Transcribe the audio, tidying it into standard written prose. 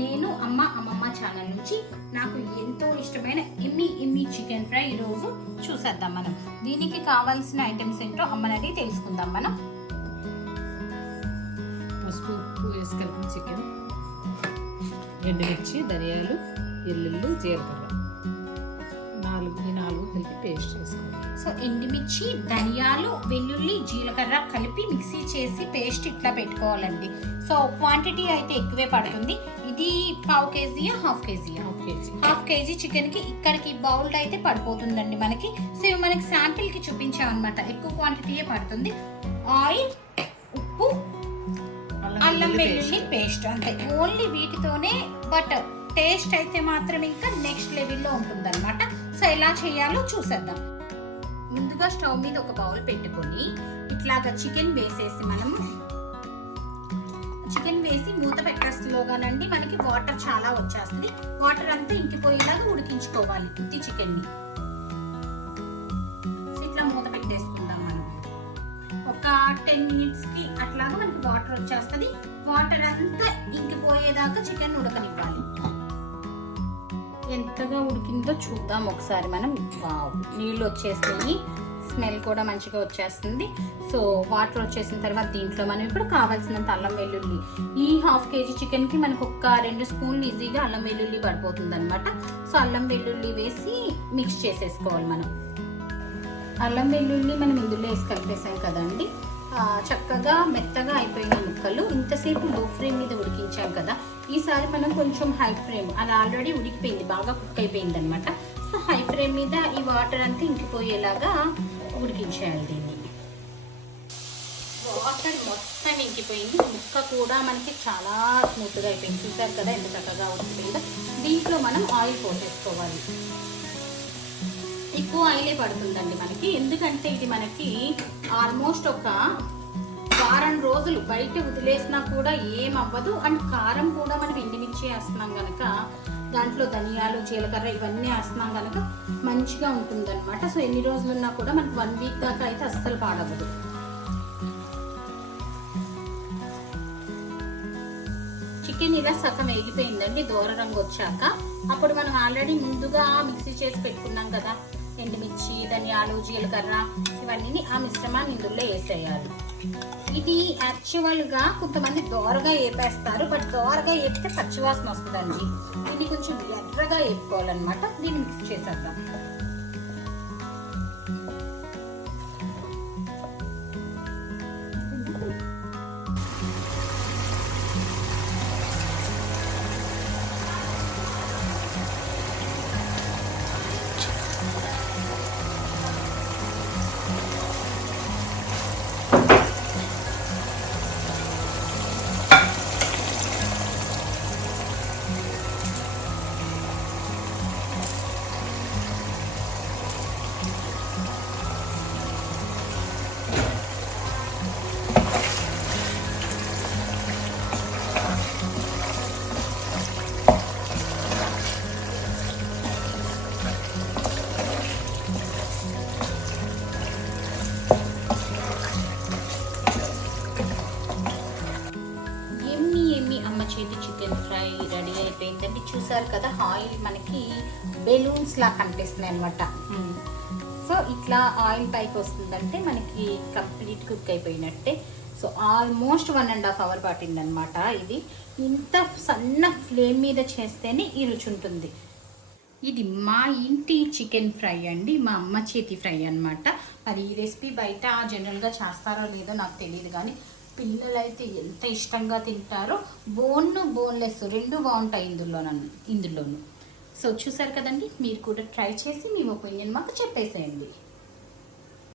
నేను అమ్మమ్మ ఛానల్ నుంచి నాకు ఎంతో ఇష్టమైన ఎమ్మి చికెన్ ఫ్రై ఈరోజు చూసేద్దాం మనం. దీనికి కావాల్సిన ఐటమ్స్ ఏంటో అమ్మని అడిగి తెలుసుకుందాం మనం. పసుపు ఉప్పు వేసి కలిపిన చికెన్, ఎండుమిర్చి, ధనియాలు, ఎల్లుల్లి, జీలకర్ర నాలుగు కలిపి పేస్ట్ చేసుకోవాలి. సో ఎండుమిర్చి, ధనియాలు, వెల్లుల్లి, జీలకర్ర కలిపి మిక్సీ చేసి పేస్ట్ ఇట్లా పెట్టుకోవాలండి. సో క్వాంటిటీ అయితే ఎక్కువే పడుతుంది. ఇది పావు కేజీయా హాఫ్ కేజీయా? హాఫ్ కేజీ చికెన్కి ఇక్కడికి బౌల్డ్ అయితే పడిపోతుందండి మనకి. సో ఇవి మనకి శాంపిల్కి చూపించామన్నమాట. ఎక్కువ క్వాంటిటీయే పడుతుంది. ఆయిల్, ఉప్పు, అల్లం వెల్లుల్లి పేస్ట్ అంతే. ఓన్లీ వీటితోనే, బట్ టేస్ట్ అయితే మాత్రం ఇంకా నెక్స్ట్ లెవెల్లో ఉంటుందన్నమాట. సో ఎలా చేయాలో చూసేద్దాం. ముందుగా స్టవ్ మీద ఒక బౌల్ పెట్టుకొని ఇట్లాగా చికెన్ వేసేసి మనం చికెన్ వేసి మూత పెట్టేస్తలోగానండి మనకి వాటర్ చాలా వచ్చేస్తుంది. వాటర్ అంతా ఇంకిపోయేలాగా ఉడికించుకోవాలి ఉత్తి చికెన్ని. ఇట్లా మూత పెట్టేసుకుందాం మనం. ఒక 10 minutesకి అట్లాగా మనకి వాటర్ వచ్చేస్తుంది. వాటర్ అంతా ఇంకిపోయేదాకా చికెన్ ఉడకనివ్వాలి. ఎంతగా ఉడికిందో చూద్దాం ఒకసారి మనం. నీళ్ళు వచ్చేస్తాయి, స్మెల్ కూడా మంచిగా వచ్చేస్తుంది. సో వాటర్ వచ్చేసిన తర్వాత దీంట్లో మనం ఇప్పుడు కావాల్సినంత అల్లం వెల్లుల్లి, ఈ హాఫ్ కేజీ చికెన్కి మనకు ఒక 2 స్పూన్లు ఈజీగా అల్లం వెల్లుల్లి పడిపోతుంది అనమాట. సో అల్లం వెల్లుల్లి వేసి మిక్స్ చేసేసుకోవాలి మనం. అల్లం వెల్లుల్లి మనం ఇందులో వేసి కలిపేసాం కదండి. చక్కగా మెత్తగా అయిపోయిన ముక్కలు. ఇంతసేపు లో ఫ్లేమ్ మీద ఉడికించాం కదా, ఈసారి మనం కొంచెం హై ఫ్లేమ్, అది ఆల్రెడీ ఉడికిపోయింది, బాగా కుక్ అయిపోయింది అనమాట. సో హై ఫ్లేమ్ మీద ఈ వాటర్ అంతా ఇంకిపోయేలాగా ఉడికించేయాలి దీన్ని. వాటర్ మొత్తం ఇంకిపోయింది, ముక్క కూడా మనకి చాలా స్మూత్గా అయిపోయింది. చూసారు కదా ఎంత చక్కగా ఉడికిపోయిందో. దీంట్లో మనం ఆయిల్ పోసేసుకోవాలి. ఎక్కువ ఆయిలే పడుతుందండి మనకి, ఎందుకంటే ఇది మనకి ఆల్మోస్ట్ ఒక వారం రోజులు బయట వదిలేసినా కూడా ఏమవ్వదు. అండ్ కారం కూడా మనం ఎండుమిర్చి వేస్తున్నాం కనుక, దాంట్లో ధనియాలు, జీలకర్ర ఇవన్నీ వేస్తున్నాం కనుక మంచిగా ఉంటుందన్నమాట. సో ఎన్ని రోజులున్నా కూడా మనకి 1 week దాకా అయితే అస్సలు పాడవదు. చికెన్ ఇలా సగం వేగిపోయిందండి దూర రంగు వచ్చాక. అప్పుడు మనం ఆల్రెడీ ముందుగా మిక్సీ చేసి పెట్టుకున్నాం కదా ఎండుమిర్చి, ధనియాలు, జీలకర్ర ఇవన్నీ, ఆ మిశ్రమాన్ని ఇందులో వేసేయాలి. ఇది యాక్చువల్గా కొంతమంది దోరగా వేపేస్తారు, బట్ దోరగా వేపితే పచ్చివాసన వస్తుందండి. దీన్ని కొంచెం ఎర్రగా వేపుకోవాలన్నమాట. దీన్ని మిక్స్ చేసేద్దాం. చేతి చికెన్ ఫ్రై రెడీ అయిపోయిందండి. చూసారు కదా ఆయిల్ మనకి బెలూన్స్ లా కనిపిస్తున్నాయి అనమాట. సో ఇట్లా ఆయిల్ పైకి వస్తుందంటే మనకి కంప్లీట్ కుక్ అయిపోయినట్టే. So almost 1.5 hour పట్టిందనమాట. ఇది ఇంత సన్న ఫ్లేమ్ మీద చేస్తేనే ఈ రుచి ఉంటుంది. ఇది మా ఇంటి చికెన్ ఫ్రై అండి, మా అమ్మ చేతి ఫ్రై అనమాట. మరి ఈ రెసిపీ బయట జనరల్గా చేస్తారో లేదో నాకు తెలియదు, కానీ పిల్లలు అయితే ఎంత ఇష్టంగా తింటారో. బోన్లెస్ రెండు బాగుంటాయి ఇందులోను. సో చూసారు కదండి, మీరు కూడా ట్రై చేసి మీ ఒపీనియన్ మాకు చెప్పేసేయండి.